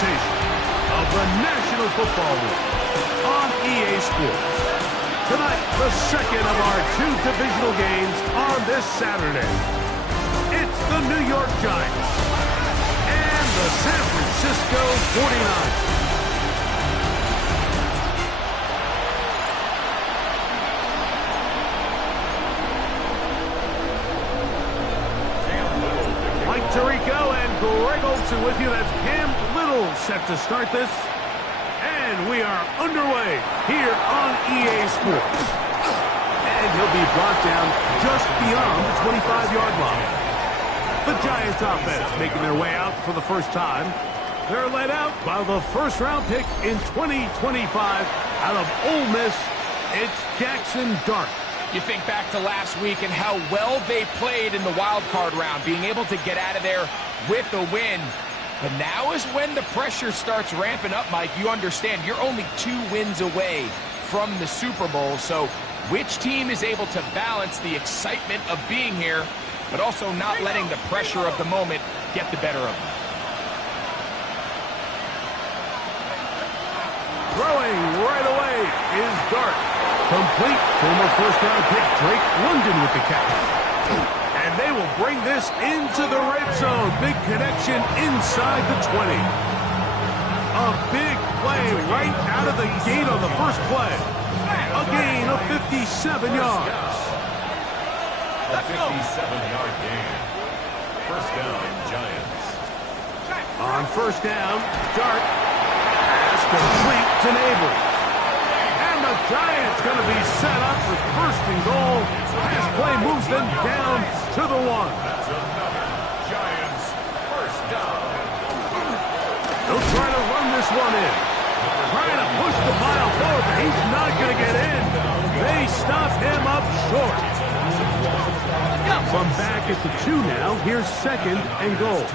presentation of the National Football League on EA Sports. Tonight, the second of our two divisional games on this Saturday. It's the New York Giants and the San Francisco 49ers. Tirico and Greg Olsen with you. That's Cam Little set to start this. And we are underway here on EA Sports. And he'll be brought down just beyond the 25-yard line. The Giants offense making their way out for the first time. They're led out by the first-round pick in 2025 out of Ole Miss. It's Jackson Dart. You think back to last week and how well they played in the wild card round, being able to get out of there with a win. But now is when the pressure starts ramping up, Mike. You understand you're only 2 wins away from the Super Bowl. So which team is able to balance the excitement of being here, but also not letting the pressure of the moment get the better of them? Throwing right away is Dart. Complete. Former first-round pick Drake London with the catch. And they will bring this into the red zone. Big connection inside the 20. A big play right out of the gate on the first play. A gain of 57 yards. A 57-yard gain. First down, Giants. On first down, Dart has complete to Neighbors. The Giants going to be set up for first and goal. Pass play moves them down to the 1. That's another Giants first down. They'll try to run this one in. Trying to push the pile forward, but he's not going to get in. They stop him up short. From back at the 2 now, here's second and goal.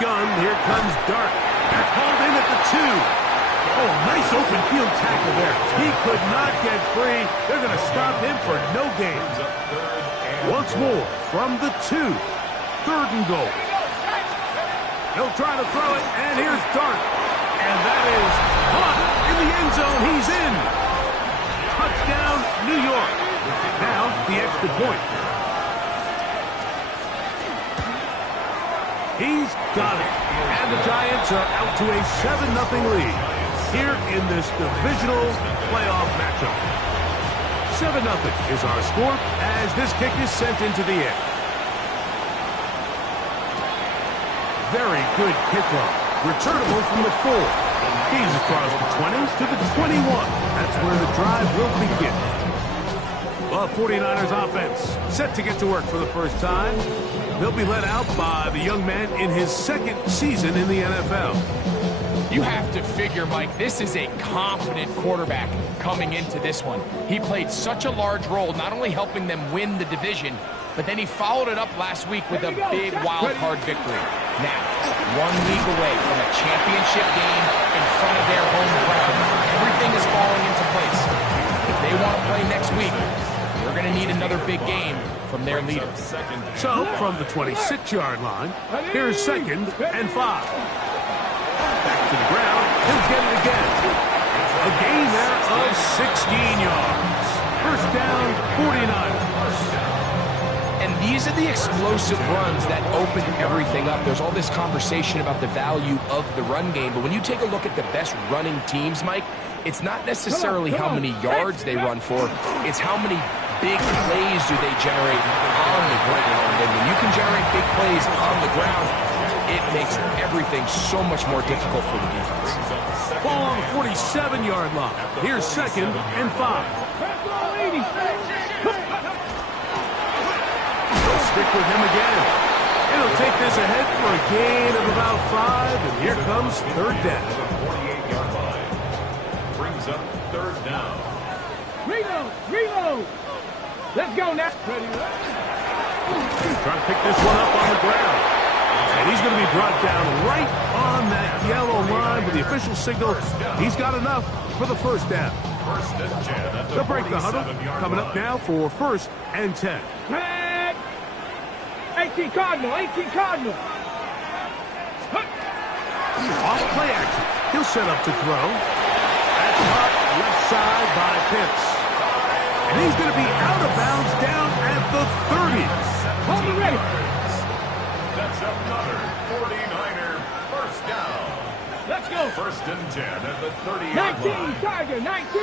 Gun, here comes Dart. That's hauled in at the 2. Oh, nice open field tackle there. He could not get free. They're going to stop him for no gain. Once more from the 2. Third and goal. He'll try to throw it, and here's Dart. And that is caught in the end zone. He's in. Touchdown, New York. Now the extra point. He's got it. And the Giants are out to a 7-0 lead here in this divisional playoff matchup. 7-0 is our score as this kick is sent into the air. Very good kickoff. Returnable from the 4. He's across the 20 to the 21. That's where the drive will begin. The 49ers offense set to get to work for the first time. They'll be led out by the young man in his second season in the NFL. You have to figure, Mike, this is a confident quarterback coming into this one. He played such a large role, not only helping them win the division, but then he followed it up last week with a big wild card victory. Now, 1 week away from a championship game in front of their home crowd. Everything is falling into place. If they want to play next week, they're going to need another big game from their leader. So, from the 26-yard line, here's second and 5. Back to the ground. He'll get it again. A gain there of 16 yards. First down, 49ers. And these are the explosive runs that open everything up. There's all this conversation about the value of the run game, but when you take a look at the best running teams, Mike, it's not necessarily how many yards they run for, it's how many big plays do they generate on the ground. And when you can generate big plays on the ground, it makes everything so much more difficult for the defense. Ball on the 47-yard line. Here's second and 5. They'll stick with him again. It'll take this ahead for a gain of about 5, and here comes third down. 48-yard line. Brings up third down. Reload! Let's go now. Trying to pick this one up on the ground. And he's going to be brought down right on that yellow line with the official signal. He's got enough for the first down. They'll break the huddle. Coming up now for 1st and 10. 18 Cardinal, 18 Cardinal. Off play action. He'll set up to throw. That's caught left side by Pitts. And he's going to be out of bounds down at the 30. Hold it ready. That's another 49er first down. Let's go. 1st and 10 at the 30-yard 19 line. Tiger, 19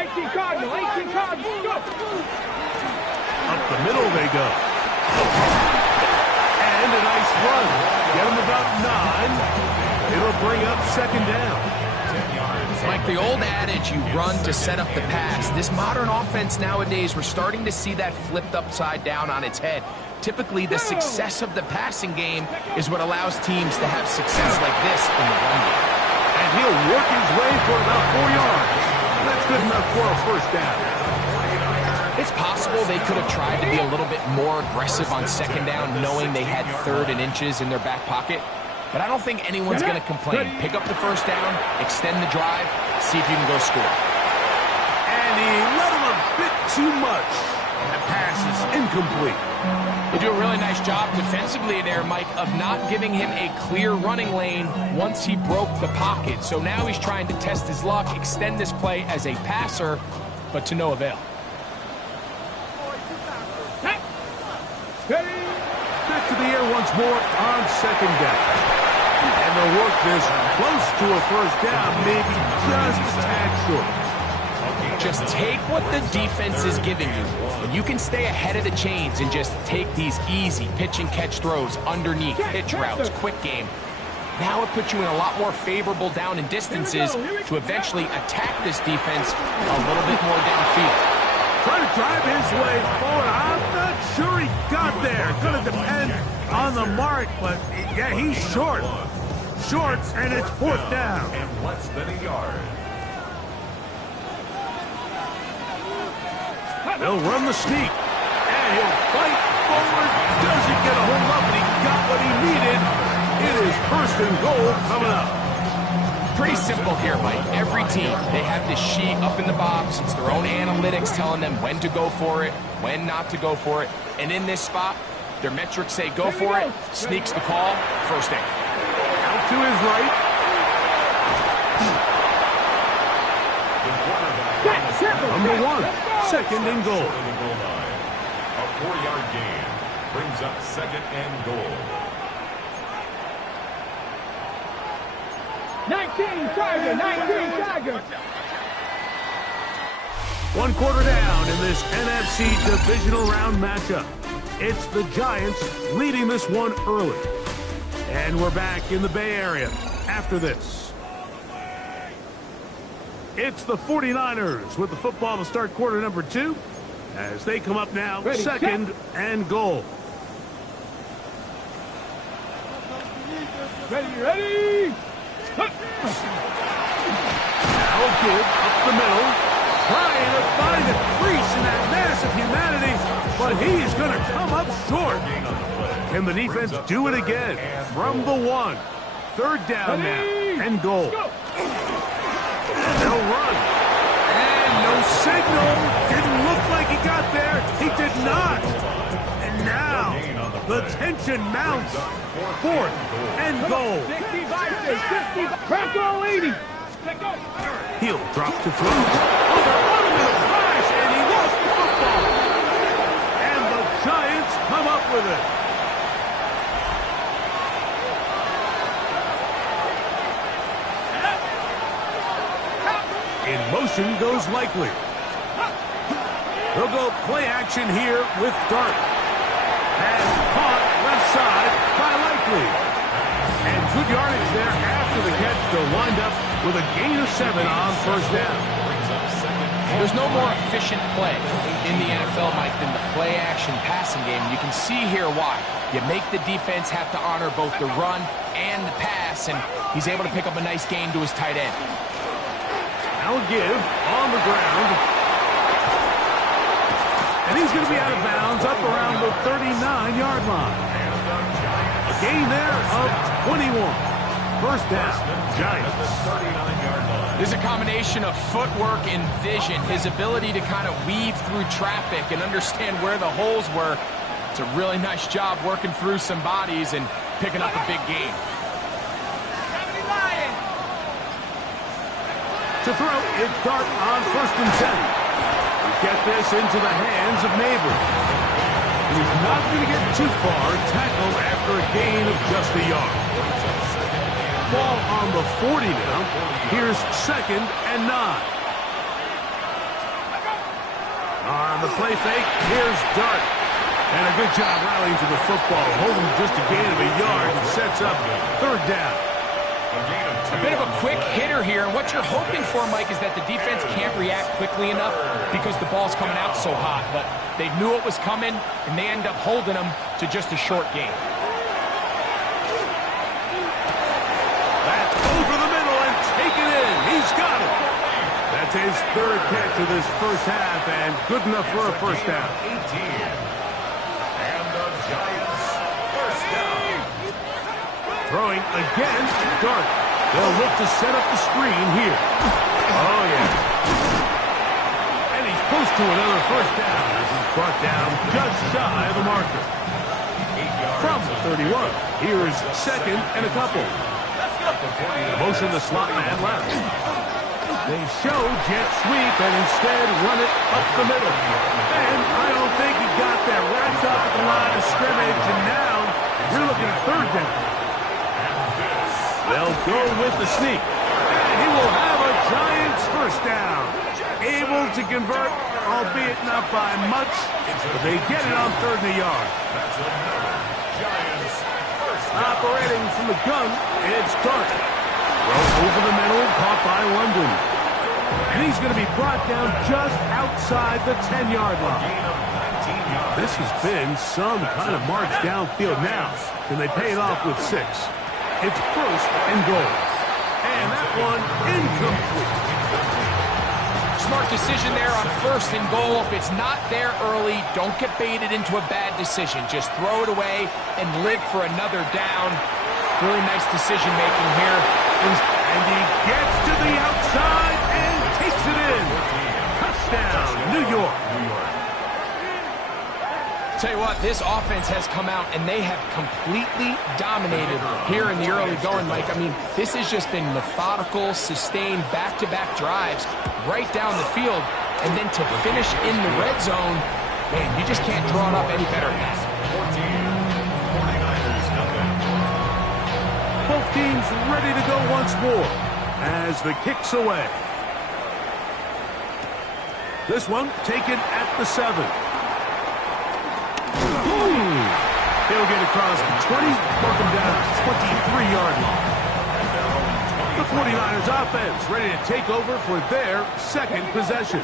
18 Cardinal, 18 Cardinal. Go. Up the middle they go. And a nice run. Get him about 9. It'll bring up 2nd down. Like the old adage, you run to set up the pass. This modern offense nowadays, we're starting to see that flipped upside down on its head. Typically, the success of the passing game is what allows teams to have success like this in the run game. And he'll work his way for about 4 yards. That's good enough for a first down. It's possible they could have tried to be a little bit more aggressive on 2nd down, knowing they had 3rd and inches in their back pocket. But I don't think anyone's going to complain. Pick up the first down, extend the drive, see if you can go score. And he let him a bit too much. That pass is incomplete. They do a really nice job defensively there, Mike, of not giving him a clear running lane once he broke the pocket. So now he's trying to test his luck, extend this play as a passer, but to no avail. Back to the air once more on 2nd down. And they'll work this close to a first down, maybe just a tad short. Just take what the defense is giving you. And you can stay ahead of the chains and just take these easy pitch and catch throws underneath, pitch routes, quick game. Now it puts you in a lot more favorable down and distances to eventually attack this defense a little bit more downfield. Trying to drive his way forward. I'm not sure he got there. Going to depend on the mark, but yeah, he's short. Short, and it's 4th down. And less than a yard. They'll run the sneak. And he'll fight forward. Doesn't get a hold up, but he got what he needed. It is 1st and goal coming up. Pretty simple here, Mike. Every team, they have this sheet up in the box. It's their own analytics telling them when to go for it, when not to go for it. And in this spot, their metrics say go for it, sneaks the call, first down. Out to his right. Number 1, 2nd and goal. A 4-yard gain brings up 2nd and goal. 19 Tiger, 19 Tiger. 1 quarter down in this NFC divisional round matchup. It's the Giants leading this one early. And we're back in the Bay Area after this. It's the 49ers with the football to start quarter number 2 as they come up now, 2nd and goal. Ready. Now a give up the middle. Trying to find a crease in that mass of humanity, but he's going to come up short. Can the defense do it again from the 1? 3rd down now and goal. And they'll run. And no signal. Didn't look like he got there. He did not. And now the tension mounts. 4th and goal. 60, Franco 80. He'll drop to throw. Automatic flash, and he lost the football. And the Giants come up with it. In motion goes Likely. They'll go play action here with Dart. Pass caught left side by Likely. And good yardage there after the catch to wind up with a gain of 7 on first down. There's no more efficient play in the NFL, Mike, than the play-action passing game. You can see here why. You make the defense have to honor both the run and the pass, and he's able to pick up a nice gain to his tight end. Now a give on the ground. And he's going to be out of bounds up around the 39-yard line. Gain there of 21. First down, Giants. There's a combination of footwork and vision, his ability to kind of weave through traffic and understand where the holes were. It's a really nice job working through some bodies and picking up a big gain. To throw, it's Dart on 1st and 10. Get this into the hands of Neighbors. He's not going to get too far. Tackle after a gain of just a yard. Ball on the 40 now. Here's 2nd and 9. On the play fake, here's Dart. And a good job rallying to the football. Holding just a gain of a yard and sets up 3rd down. A bit of a quick hitter here, and what you're hoping for, Mike, is that the defense can't react quickly enough because the ball's coming out so hot. But they knew it was coming, and they end up holding them to just a short gain. That's over the middle and taken in. He's got it. That's his 3rd catch of this first half, and good enough for a first down. 18. And the Giants first down. Throwing again, Dart. They'll look to set up the screen here. Oh, yeah. And he's close to another first down as he's brought down just shy of the marker. From the 31, here's 2nd and a couple. Motion the slot man left. They show jet sweep and instead run it up the middle. And I don't think he got that wrapped up at the line of scrimmage, and now you're looking at 3rd down. They'll go with the sneak. And he will have a Giants first down. Able to convert, albeit not by much, but they get it on 3rd and a yard. Operating from the gun, it's Dart. Throw over the middle, caught by London. And he's going to be brought down just outside the 10-yard line. This has been some kind of march downfield now. Can they pay it off with 6? It's 1st and goal. And that one incomplete. Smart decision there on 1st and goal. If it's not there early, don't get baited into a bad decision. Just throw it away and live for another down. Really nice decision making here. And he gets to the outside and takes it in. Touchdown, New York. Tell you what, this offense has come out and they have completely dominated here in the early going, Mike. I mean, this has just been methodical, sustained, back-to-back drives right down the field. And then to finish in the red zone, man, you just can't draw it up any better than that. 14, 49ers, Both teams ready to go once more as the kick's away. This one taken at the 7. He'll get across the 20, mark him down at the 23-yard line. The 49ers offense ready to take over for their 2nd possession.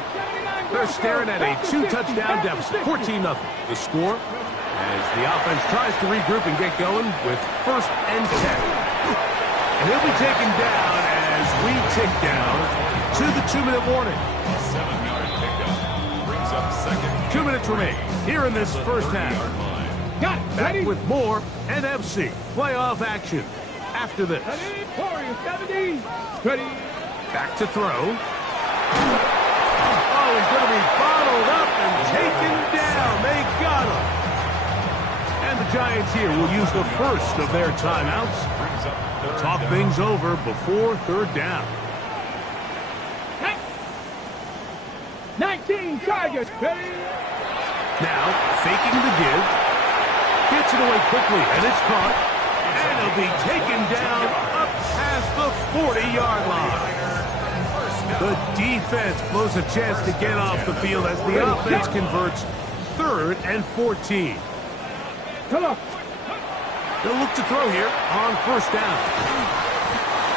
They're staring at a 2-touchdown deficit, 14-0. The score as the offense tries to regroup and get going with 1st and 10. And he'll be taken down as we tick down to the 2-minute warning. a 7-yard pickup brings up 2nd. 2 minutes remain here in this first half. Got it. Back Ready? with more NFC playoff action after this. Ready? Warriors 70. Ready? Back to throw. Oh, he's going to be bottled up and taken down. They got him. And the Giants here will use the first of their timeouts. Talk things over before 3rd down. 19 Tigers. Ready? Now, faking the give. Gets it away quickly, and it's caught. And it'll be taken down up past the 40-yard line. The defense blows a chance to get off the field as the offense converts 3rd and 14. Come on. They'll look to throw here on 1st down.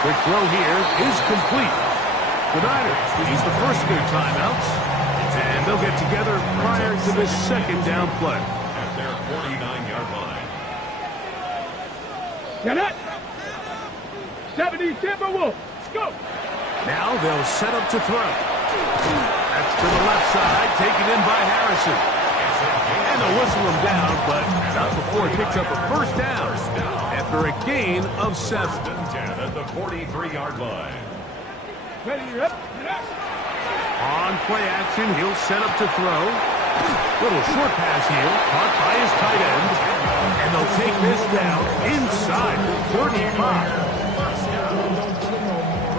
Quick throw here is complete. The Niners will use the first of their timeouts, and they'll get together prior to this 2nd down play. At their 49-yard line. Get it. 70 Timberwolves. Go. Now they'll set up to throw. That's to the left side, taken in by Harrison. And they'll whistle him down, but not before he picks up a 1st down. after a gain of 7. First and 10 at the 43-yard line. Ready, up. On play action, he'll set up to throw. Little short pass here, caught by his tight end. And they'll take this down inside the 35.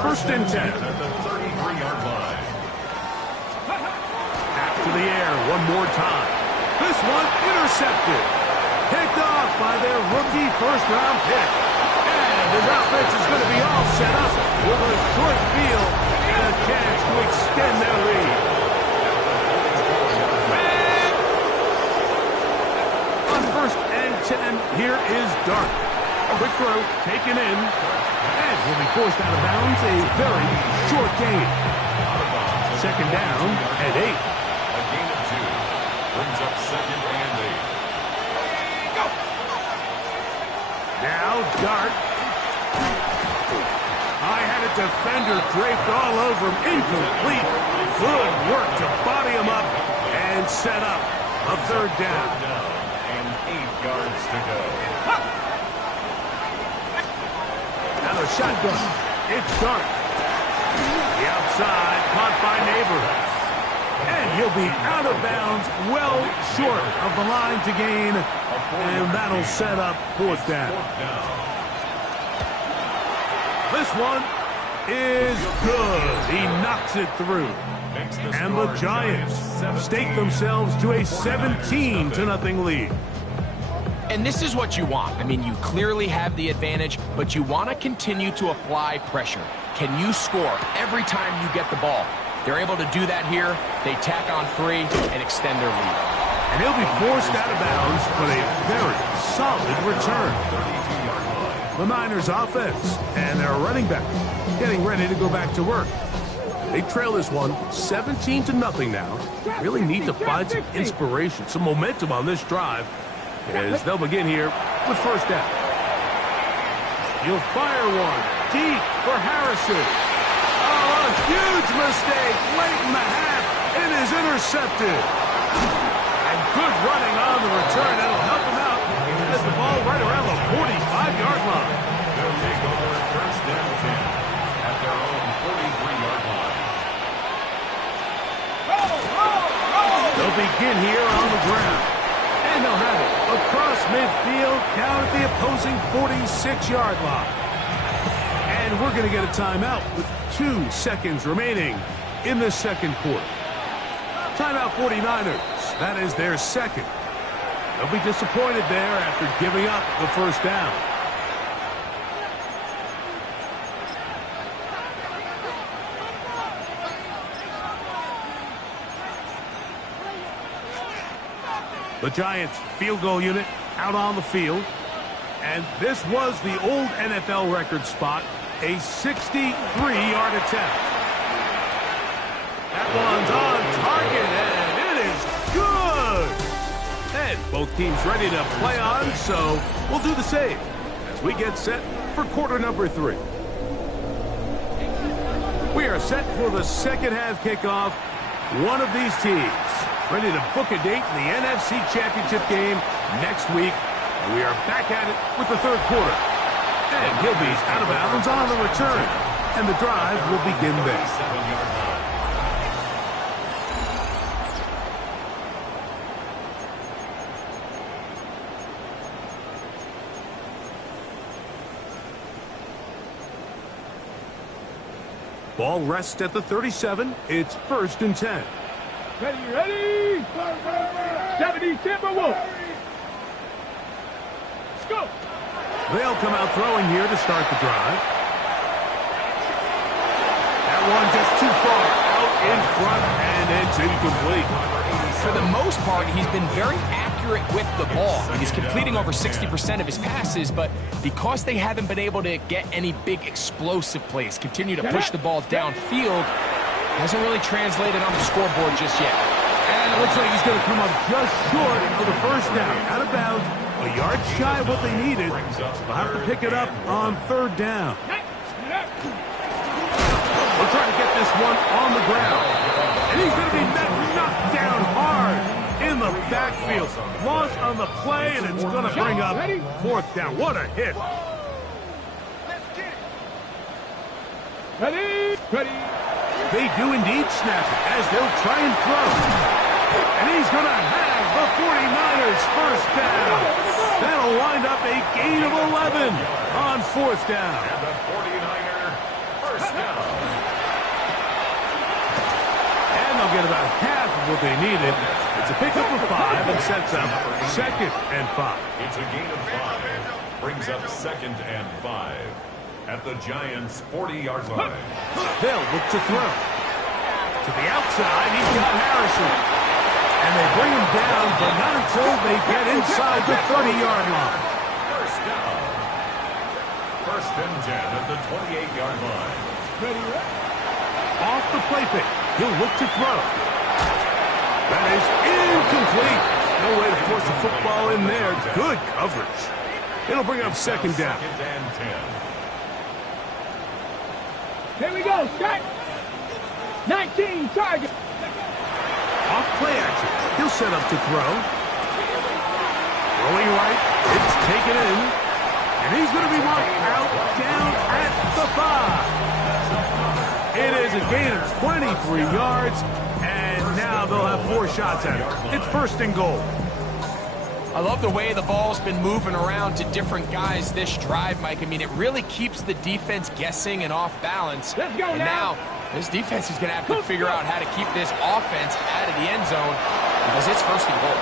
First and 10. At the 33-yard line. Back to the air one more time. This one intercepted. Picked off by their rookie first-round pick. And his offense is going to be all set up with a short field and a chance to extend their lead. On first and 10, here is Dark. Quick throw, taken in, and he'll be forced out of bounds. A very short gain. Second down and 8. A gain of 2. Brings up second and 8. Now Dart. I had a defender draped all over him. Incomplete. Good work to body him up and set up a third down. And 8 yards to go. Now the shotgun. It's Dart. The outside caught by Neighbor. And he'll be out of bounds, well short of the line to gain. And that'll set up fourth down. This one is good. He knocks it through. And the Giants stake themselves to a 17-0 lead. And this is what you want. I mean, you clearly have the advantage, but you want to continue to apply pressure. Can you score every time you get the ball? They're able to do that here. They tack on 3 and extend their lead. And he'll be forced out of bounds, but a very solid return. The Niners offense and their running back getting ready to go back to work. They trail this one 17-0 now. Really need to find some inspiration, some momentum on this drive as they'll begin here with first down. He'll fire one deep for Harrison. Oh, a huge mistake late in the half. It is intercepted. And good running on the return. That'll help him out. He has the ball right around the 45-yard line. They'll take over first and 10 at their own 43-yard line. They'll begin here on the ground. And they'll have it across midfield down at the opposing 46-yard line. And we're going to get a timeout with 2 seconds remaining in the second quarter. Timeout 49ers. That is their second. They'll be disappointed there after giving up the first down. The Giants field goal unit out on the field. And this was the old NFL record spot, a 63-yard attempt. That one's on target, and it is good. And both teams ready to play on, so we'll do the same as we get set for quarter number 3. We are set for the second half kickoff. One of these teams ready to book a date in the NFC Championship game next week. And we are back at it with the third quarter. And he'll be out of bounds on the return. And the drive will begin there. Ball rests at the 37. It's first and 10. Ready? 70 Timberwolves. Let's go. They'll come out throwing here to start the drive. That one just too far out in front, and it's incomplete. For the most part, he's been very accurate with the ball. He's completing over 60% of his passes, but because they haven't been able to get any big explosive plays, continue to push the ball downfield, hasn't really translated on the scoreboard just yet. And it looks like he's going to come up just short of the first down. Out of bounds, a yard shy of what they needed. They'll have to pick it up on third down. We'll try to get this one on the ground. And he's going to be knocked down hard in the backfield. Loss on the play, and it's going to bring up fourth down. What a hit. Ready? Ready. They do indeed snap it as they'll try and throw. And he's going to have the 49ers first down. That'll wind up a gain of 11 on fourth down. And the 49er first down. And they'll get about half of what they needed. It's a pickup of 5 and sets up second and 5. It's a gain of 5. Brings up second and 5. At the Giants' 40-yard line. They'll look to throw. To the outside, he's got Harrison. And they bring him down, but not until they get inside the 30-yard line. First down. First and 10 at the 28-yard line. Ready. Off the play fake. He'll look to throw. That is incomplete. No way to force the football in there. Good coverage. It'll bring up second down. Second and 10. Here we go. Start. 19 target. Off play action. He'll set up to throw. Throwing right. It's taken in. And he's going to be marked out down at the 5. It is a gain of 23 yards. And now they'll have 4 shots at it. It's first and goal. I love the way the ball's been moving around to different guys this drive, Mike. I mean, it really keeps the defense guessing and off balance. Let's go and now this defense is going to have to figure out how to keep this offense out of the end zone because it's first and goal.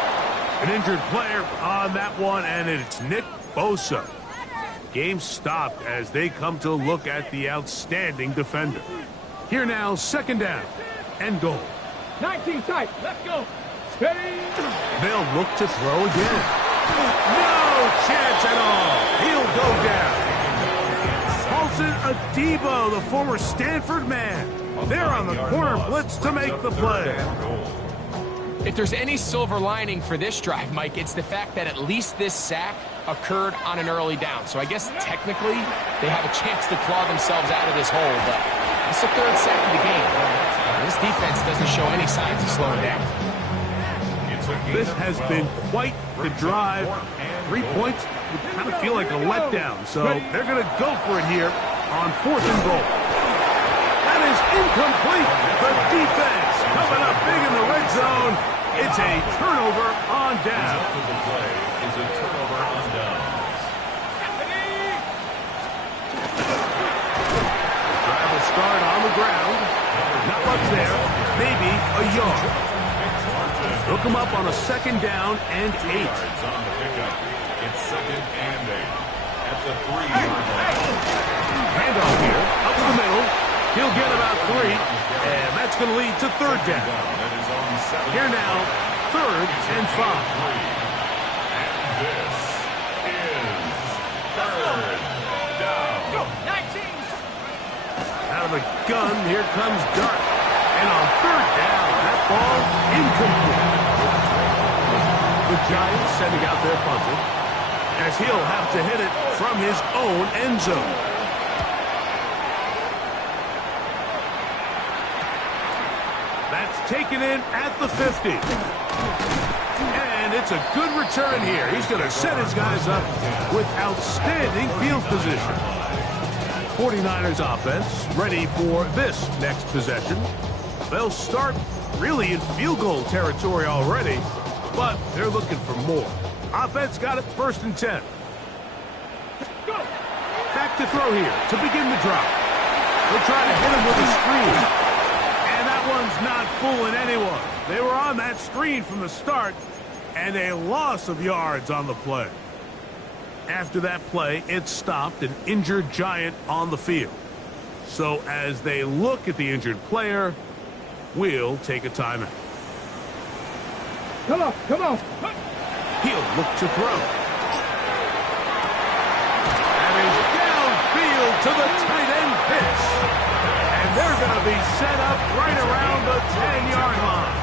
An injured player on that one, and it's Nick Bosa. Game stopped as they come to look at the outstanding defender. Here now, second down and goal. 19 tight. Let's go. Ready. They'll look to throw again. No chance at all. He'll go down. Paulson Adebo, the former Stanford man. They're on the corner blitz to make the play. If there's any silver lining for this drive, Mike, it's the fact that at least this sack occurred on an early down. So I guess technically they have a chance to claw themselves out of this hole, but it's the third sack of the game. This defense doesn't show any signs of slowing down. This has been quite the drive. 3 points would kind of feel like a letdown. So they're going to go for it here on fourth and goal. That is incomplete. The defense coming up big in the red zone. It's a turnover on down. The play is a turnover on down. Drive will start on the ground. Not much there. Maybe a yard. Hook him up on a second down and 8. On the pickup. It's second and 8 at the 3-yard line. Handoff here, up the middle. He'll get about 3, and that's going to lead to third down. Here now, third and 5. And this is third down. Go. 19. Out of the gun, here comes Dart. And on third down, that ball's incomplete. The Giants sending out their punter, as he'll have to hit it from his own end zone. That's taken in at the 50. And it's a good return here. He's going to set his guys up with outstanding field position. 49ers offense ready for this next possession. They'll start really in field goal territory already, but they're looking for more. Offense got it first and 10. Back to throw here to begin the drive. They'll try to hit him with a screen. And that one's not fooling anyone. They were on that screen from the start, and a loss of yards on the play. After that play, it stopped an injured Giant on the field. So as they look at the injured player, we'll take a timeout. Come on, come on. He'll look to throw. That is downfield to the tight end pitch. And they're going to be set up right around the 10-yard line.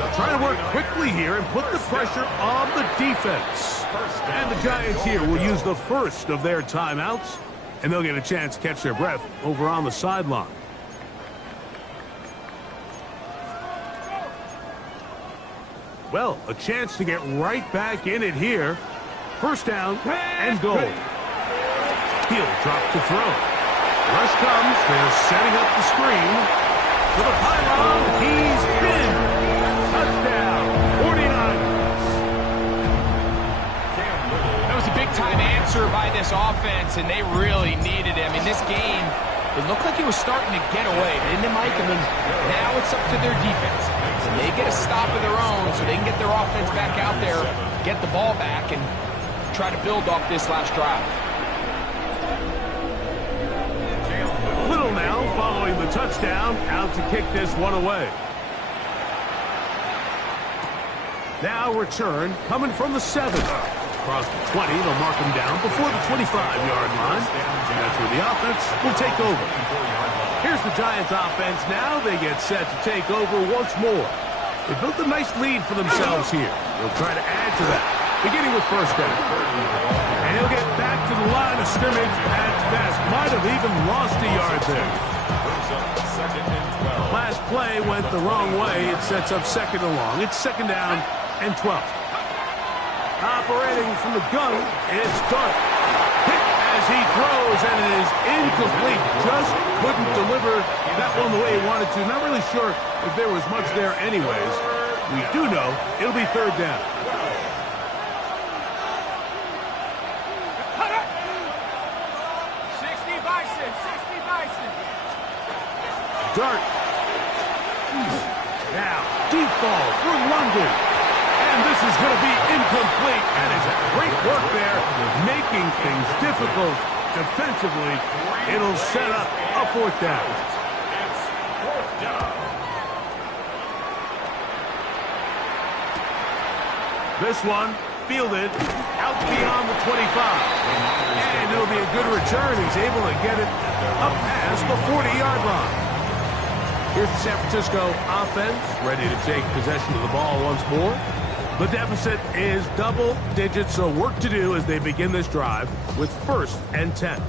They'll try to work quickly here and put the pressure on the defense. And the Giants here will use the first of their timeouts, and they'll get a chance to catch their breath over on the sideline. Well, a chance to get right back in it here. First down and goal. He'll drop to throw. Rush comes. They're setting up the screen. To the pylon. He's in. Touchdown. 49ers. That was a big-time answer by this offense, and they really needed it. I mean, this game, it looked like it was starting to get away, didn't it, Mike? I mean, now it's up to their defense. And they get a stop of their own so they can get their offense back out there, get the ball back, and try to build off this last drive. Little now following the touchdown, out to kick this one away. Now return coming from the 7. Across the 20, they'll mark him down before the 25-yard line. That's where the offense will take over. Here's the Giants offense now. They get set to take over once more. They built a nice lead for themselves here. They'll try to add to that, beginning with first down. And he'll get back to the line of scrimmage at best. Might have even lost a yard there. Last play went the wrong way. It sets up second and long. It's second down and 12. Operating from the gun, it's Dart. Hit as he throws, and it is incomplete. Just couldn't deliver that one the way he wanted to. Not really sure if there was much there anyways. We do know it'll be third down. 60 Bison, 60 Bison. Dart. Now, deep ball for London. And this is going to be incomplete. That is a great work there, making things difficult defensively. It'll set up a fourth down. It's fourth down. This one fielded out beyond the 25. And it'll be a good return. He's able to get it up past the 40-yard line. Here's the San Francisco offense, ready to take possession of the ball once more. The deficit is double digits, so work to do as they begin this drive with first and 10.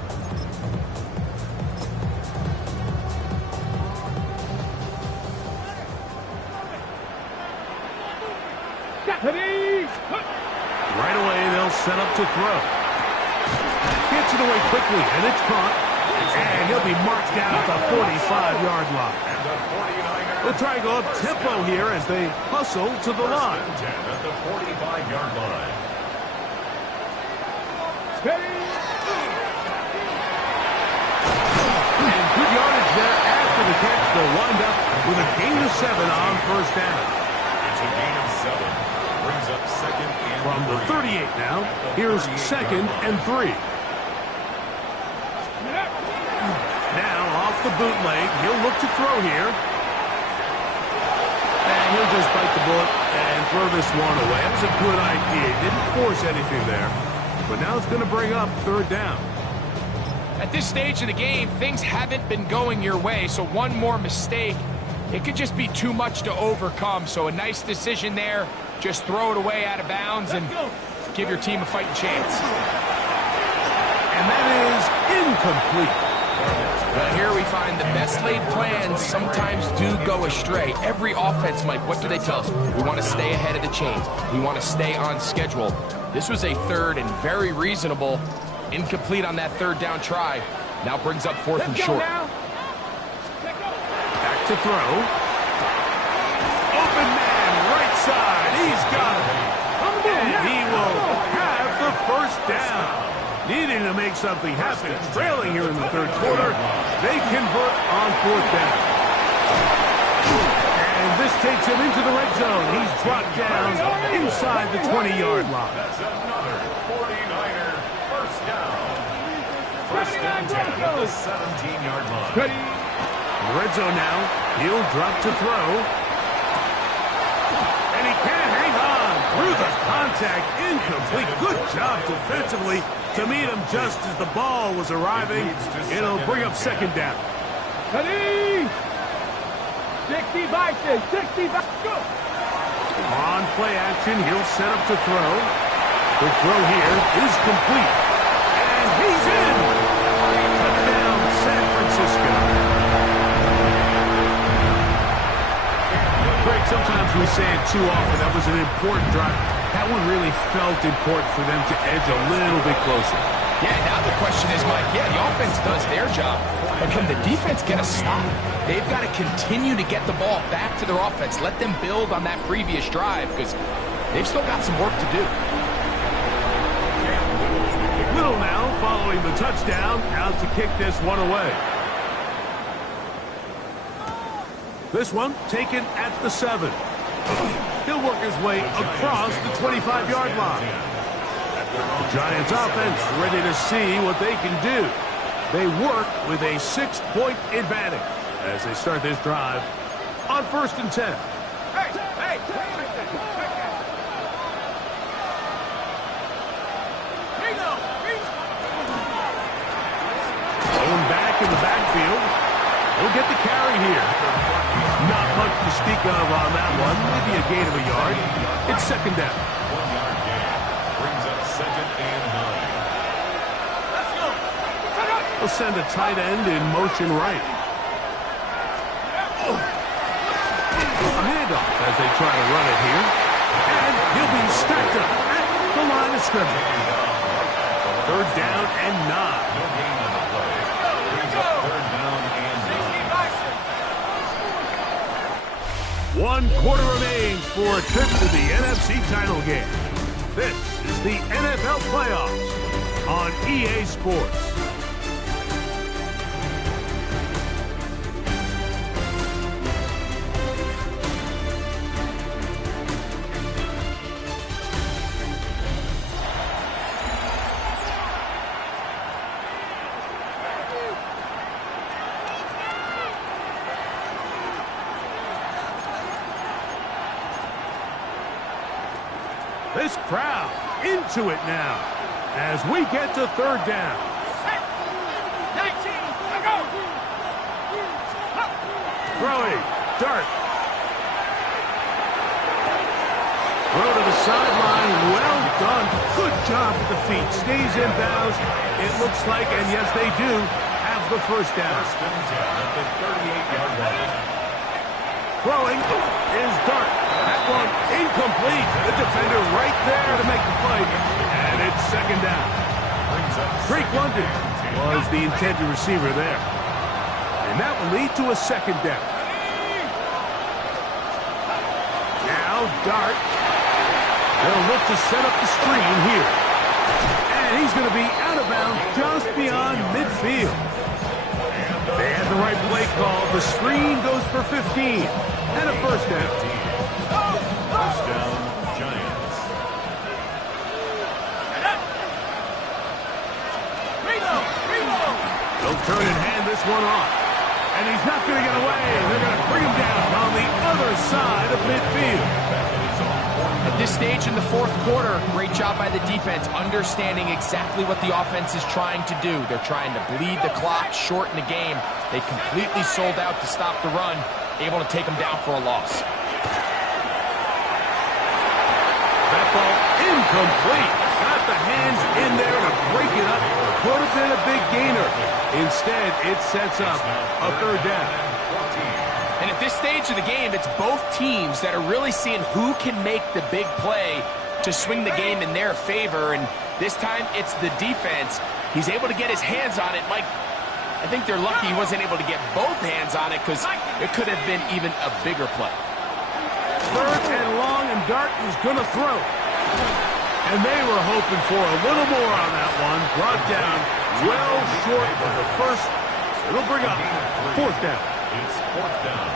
Right away, they'll set up to throw. Gets it away quickly, and it's caught. And he'll be marked down at the 45-yard line. They'll try to go up tempo here as they hustle to the line. 10 at the 45-yard line. And good yardage there after the catch. They'll wind up with a gain of 7 on first down. It's a gain of 7. Brings up second and From the 38 now, here's second and 3. Now off the bootleg, he'll look to throw here. And he'll just bite the bullet and throw this one away. That was a good idea. Didn't force anything there. But now it's going to bring up third down. At this stage of the game, things haven't been going your way, so one more mistake, it could just be too much to overcome. So a nice decision there. Just throw it away out of bounds and give your team a fighting chance. And that is incomplete. Well, here we find the best laid plans sometimes do go astray. Every offense, Mike, what do they tell us? We want to stay ahead of the chains. We want to stay on schedule. This was a third and very reasonable. Incomplete on that third down try. Now brings up fourth and short. Back to throw. Open man, right side. He's got it. And he will have the first down. Needing to make something happen. Trailing here in the third quarter. They convert on fourth down. And this takes him into the red zone. He's brought down inside the 20-yard line. That's another 49er first down. First and 10 at the 17-yard line. Red zone now. He'll drop to throw. And he can't hang on through the contact. Incomplete. Good job defensively to meet him just as the ball was arriving. It'll bring up second down. 60 Bison, 60 Bison. On play action, he'll set up to throw. The throw here is complete. And he's in. Touchdown, San Francisco. Greg, sometimes we we say it too often, that was an important drive. That one really felt important for them to edge a little bit closer. Yeah, now the question is, Mike, yeah, the offense does their job, but can the defense get a stop? They've got to continue to get the ball back to their offense. Let them build on that previous drive, because they've still got some work to do. Little now following the touchdown, out to kick this one away. This one taken at the 7. He'll work his way across the 25-yard line. The Giants offense ready to see what they can do. They work with a 6-point advantage as they start this drive on 1st and 10. Going back in the backfield. He'll get the carry here. Not much to speak of on that one. Maybe a gain of a yard. It's 2nd down. 1-yard gain. Brings up 2nd and 9. Let's go. He'll send a tight end in motion right. A handoff as they try to run it here. And he'll be stacked up at the line of scrimmage. 3rd down and 9. No gain on the play. Brings up 3rd down and 9. 1 quarter remains for a trip to the NFC title game. This is the NFL playoffs on EA Sports. This crowd into it now as we get to 3rd down. 19, go! Throwing, Dart. Throw to the sideline, well done. Good job with the feet. Stays in bounds. It looks like, and yes they do, have the 1st down. 1st and 10 at the 38-yard line. Throwing is Dart. That one incomplete. The defender right there to make the play. And it's 2nd down. Brings up Drake London was the intended receiver there. And that will lead to a 2nd down. Now Dart. They'll look to set up the screen here. And he's going to be out of bounds just beyond midfield. They had the right play call. The screen goes for 15. And a 1st down. 1st down, Giants. They'll turn and hand this one off. And he's not going to get away. They're going to bring him down on the other side of midfield. At this stage in the 4th quarter, great job by the defense, understanding exactly what the offense is trying to do. They're trying to bleed the clock, shorten the game. They completely sold out to stop the run, able to take them down for a loss. That ball incomplete. Got the hands in there to break it up. Could have been a big gainer. Instead, it sets up a 3rd down. And at this stage of the game, it's both teams that are really seeing who can make the big play to swing the game in their favor. And this time, it's the defense. He's able to get his hands on it. Mike, I think they're lucky he wasn't able to get both hands on it because it could have been even a bigger play. 3rd and long, and Dart is going to throw. And they were hoping for a little more on that one. Brought down well short of the 1st. It'll bring up 4th down. It's 4th down.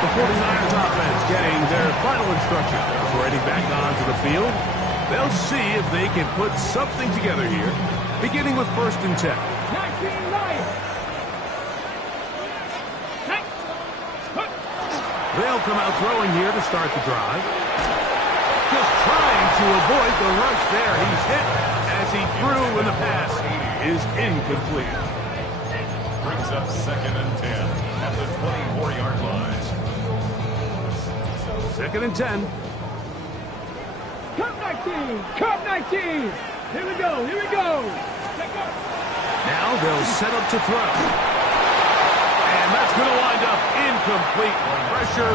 The 49ers offense getting their final instructions. Heading back onto the field. They'll see if they can put something together here, beginning with 1st and 10. 19, Lions. They'll come out throwing here to start the drive. Just trying to avoid the rush there. He's hit as he threw when the pass is incomplete. Brings up 2nd and 10 at the 24-yard line. 2nd and 10. Cup 19! Cup 19! Here we go. Here we go. Now they'll set up to throw. And that's going to wind up incomplete. Pressure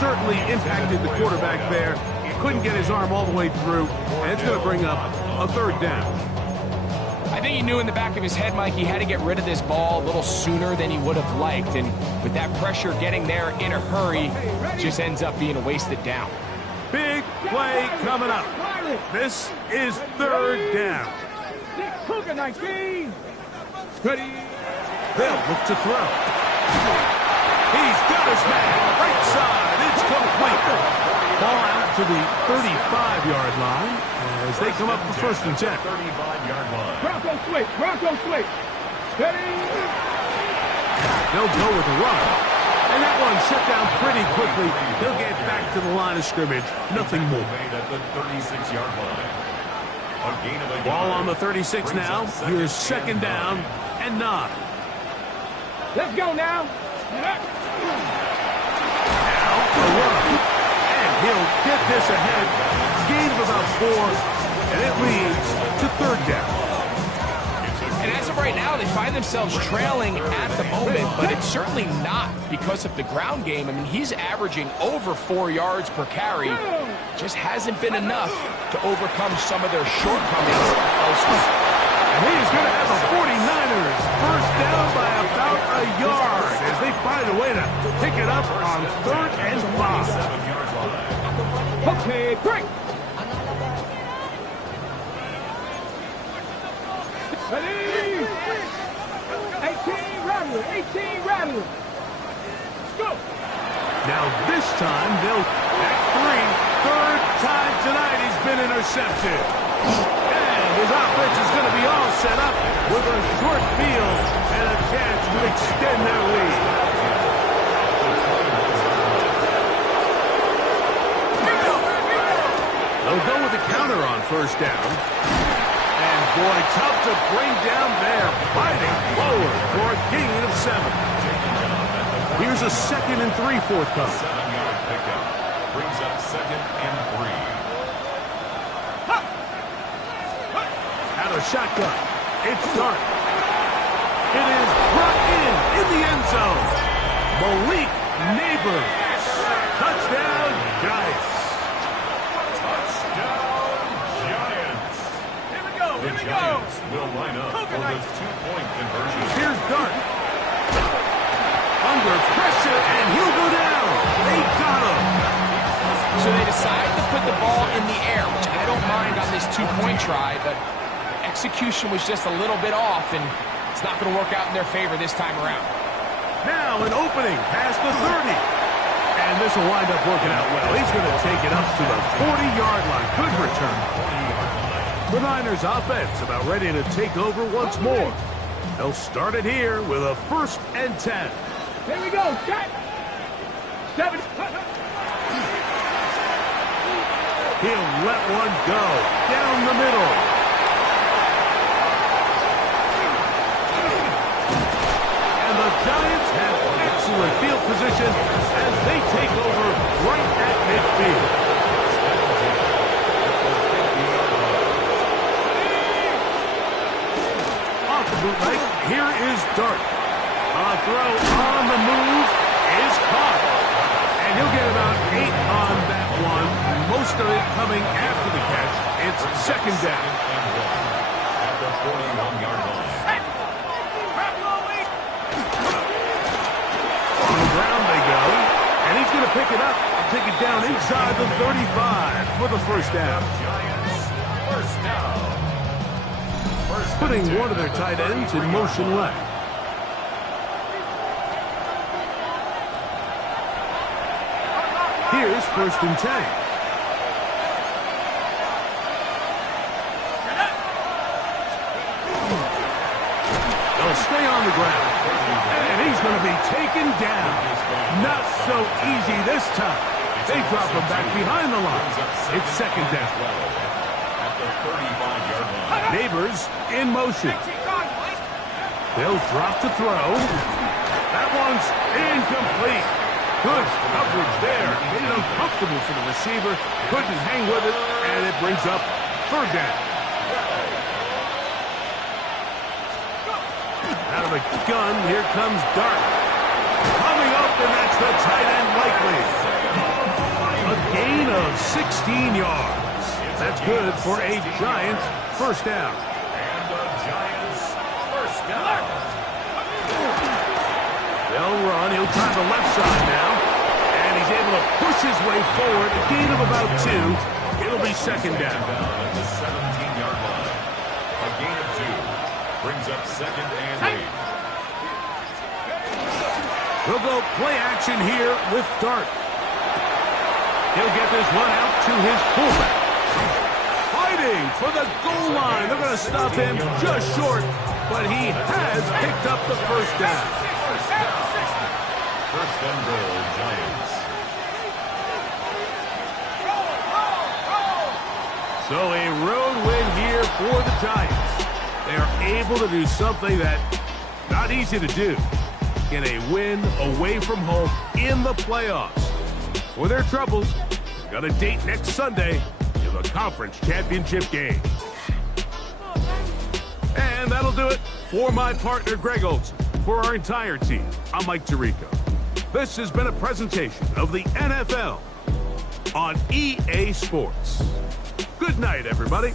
certainly impacted the quarterback there. He couldn't get his arm all the way through, and it's going to bring up a third down. I think he knew in the back of his head, Mike, he had to get rid of this ball a little sooner than he would have liked. And with that pressure getting there in a hurry, it just ends up being a wasted down. Big play coming up. This is third down. Hooker 19. Ready. They'll look to throw. He's got his man. Right side. It's complete. Ball out to the 35-yard line as they come up for first and 10. 35-yard line. Bronco switch. Bronco switch. Ready. They'll go with a run. And that one shut down pretty quickly. They'll get back to the line of scrimmage. Nothing more. Made at the 36-yard line. A gain of a Ball yard. on the 36 now. Here's second down and 9. Let's go now. Now the run. And he'll get this ahead. Gain of about 4. And it leads to third down. And as of right now, they find themselves trailing at the moment, but it's certainly not because of the ground game. I mean, he's averaging over 4 yards per carry. Just hasn't been enough to overcome some of their shortcomings elsewhere. And he's going to have the 49ers first down by about a yard as they find a way to pick it up on third and 5. 7-yard line. Okay, break. Ready. 18 rattler. 18 rattler. Let's go. Now this time they'll back 3. Third time tonight he's been intercepted. And his offense is going to be all set up with a short field and a chance to extend their lead. They'll go with the counter on first down. And boy, tough to bring down there. Fighting forward for a gain of 7. Here's a 2nd and 3 forthcoming. 7-yard pickup. Brings up 2nd and 3. Out of shotgun. It's dark. It is brought in the end zone. Malik Neighbors. Touchdown, Giants. Touchdown, Giants. Here we go. The Giants will line up for the 2-point conversion. Here's Dart. Under pressure, and he'll go down. They got him. So they decide to put the ball in the air, which I don't mind on this 2-point try, but execution was just a little bit off, and it's not going to work out in their favor this time around. Now an opening past the 30. And this will wind up working out well. He's going to take it up to the 40-yard line. Good return. The Niners offense about ready to take over once more. They'll start it here with a 1st and 10. Here we go. Set. 7. He'll let one go down the middle. And the Giants have excellent field position as they take over right at midfield. Off the bootleg, here is Dart. A throw on the move is caught. And he'll get about 8 on that one. Most of it coming after the catch. It's second down. At the 41-yard line. On the ground they go. And he's going to pick it up. Take it down inside the 35 for the first down. Giants, first down. Putting one of their tight ends in motion left. Here's 1st and 10. They'll stay on the ground. And he's going to be taken down. Not so easy this time. They drop him back behind the line. It's second down. At the 35-yard line. Neighbors in motion. They'll drop to throw. That one's incomplete. Good coverage there. Made it uncomfortable for the receiver. Couldn't hang with it, and it brings up third down. of the gun, here comes Dart. Coming up, and that's the tight end likely. A gain of 16 yards. That's good for a Giants first down. And the Giants first down. They'll run. He'll try the left side now. And he's able to push his way forward. A gain of about 2. It'll be second down. At the 17-yard line. A gain of 2. Brings up second and 8. We'll go play action here with Dart. He'll get this one out to his fullback. Fighting for the goal line. They're going to stop him just short, but he has picked up the first down. First and goal, Giants. So a road win here for the Giants. They are able to do something that not easy to do. Get a win away from home in the playoffs. For their troubles, they've got a date next Sunday in the conference championship game. And that'll do it for my partner, Greg Olson. For our entire team, I'm Mike Tirico. This has been a presentation of the NFL on EA Sports. Good night, everybody.